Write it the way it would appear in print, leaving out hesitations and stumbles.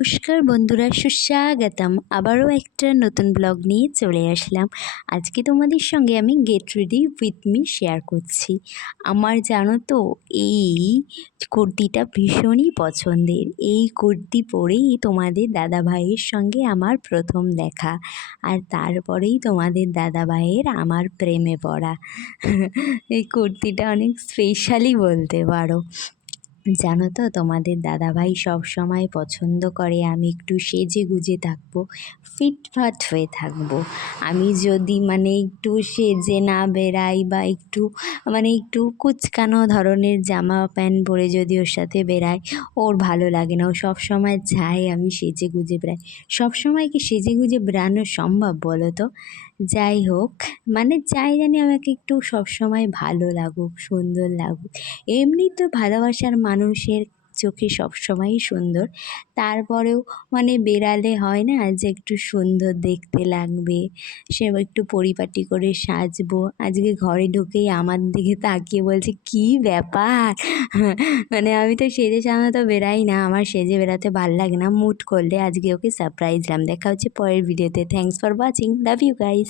নমস্কার বন্ধুরা, সুস্বাগতম। আবারও একটা নতুন ব্লগ নিয়ে চলে আসলাম। আজকে তোমাদের সঙ্গে আমি get ready with me share করছি। আমার জানো তো এই কুর্তিটা ভীষণই পছন্দের। এই কুর্তি পরেই তোমাদের দাদাভাইয়ের সঙ্গে আমার প্রথম দেখা, আর তারপরেই তোমাদের দাদাভাইয়ের আমার প্রেমে পড়া। এই কুর্তিটা অনেক স্পেশালই বলতে পারো। জানো তো তোমাদের দাদাভাই সব সময় পছন্দ করে আমি একটু সেজে গুজে থাকবো, ফিটফাট হয়ে থাকবো। আমি যদি একটু সেজে না বেরাই বা একটু কুচকানো ধরনের জামা প্যান্ট পরে যদি ওর সাথে বেরাই, ওর ভালো লাগে না। ও সব সময় চায় আমি সেজে গুজে বেরাই। সব সময় কি সেজে গুজে বেরানো সম্ভব বলো তো? যাই হোক, চাই জানি আমাকে একটু সবসময় ভালো লাগুক, সুন্দর লাগুক। এমনি তো ভালোবাসার মানুষের চোখে সবসময়ই সুন্দর, তারপরেও বেরালে হয় না যে একটু সুন্দর দেখতে লাগবে, সে একটু পরিপাটি করে সাজবো। আজকে ঘরে ঢুকেই আমার দিকে তাকিয়ে বলছে, কী ব্যাপার? আমি তো সেজে সাধারণত বেরাই না, আমার সেজে বেরাতে ভাল লাগে না। মুড করলে আজকে ওকে সারপ্রাইজ দিলাম। দেখা হচ্ছে পরের ভিডিওতে। Thanks for watching, love you guys.